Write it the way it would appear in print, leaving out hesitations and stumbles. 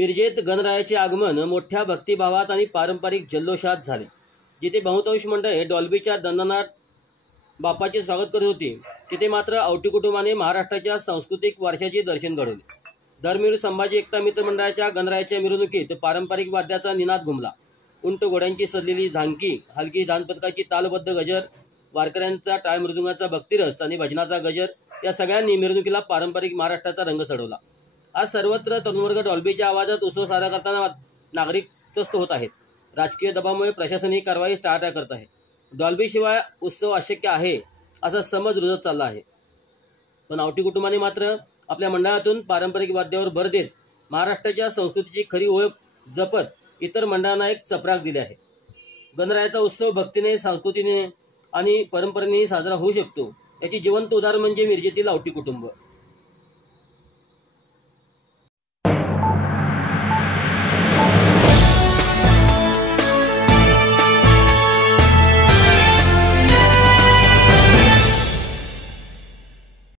मिरजेत गणरायाचे आगमन मोठ्या भक्तिभावात आणि पारंपरिक जल्लोषात झाले। जिथे बहुतांश मंडळी डॉल्बीच्या दणदणाट बाप्पाचे स्वागत करत होती, तिथे मात्र आवटी कुटुंबाने महाराष्ट्राच्या सांस्कृतिक वारशाचे दर्शन घडवले। धर्मवीर संभाजी एकता मित्र मंडळाच्या गणरायाच्या मिरवणुकीत पारंपरिक वाद्याचा निनाद घुमला। उंट घोड्यांची सजलेली झांकी, हलकी जानपथकाची तालबद्ध गजर, वारकऱ्यांचा टाळ मृदुंगाचा भक्तिरस आणि भजनाचा गजर या सगळ्यांनी मिरवणुकीला पारंपरिक महाराष्ट्राचा रंग चढवला। आज सर्वत्र तरुणवर्ग डॉल्बीच्या आवाजात उत्सव साजरा करताना नागरिक त्रस्त होत आहेत। राजकीय दबावामुळे प्रशासन ही कारवाई टाळाटाळ करत आहे। डॉल्बीशिवाय उत्सव अशक्य आहे असा समज रुजत चालला आहे। पण आवटी कुटुंबाने मात्र आपल्या मंडळातून पारंपरिक वाद्यावर भर देत महाराष्ट्राच्या संस्कृतीची खरी ओळख जपत इतर मंडळांना एक चपराक दिली आहे। गणरायाचा उत्सव भक्तीने, संस्कृतीने आणि परंपरेने साजरा होऊ शकतो याची जिवंत उदाहरण म्हणजे मिरजेतील आवटी कुटुंब।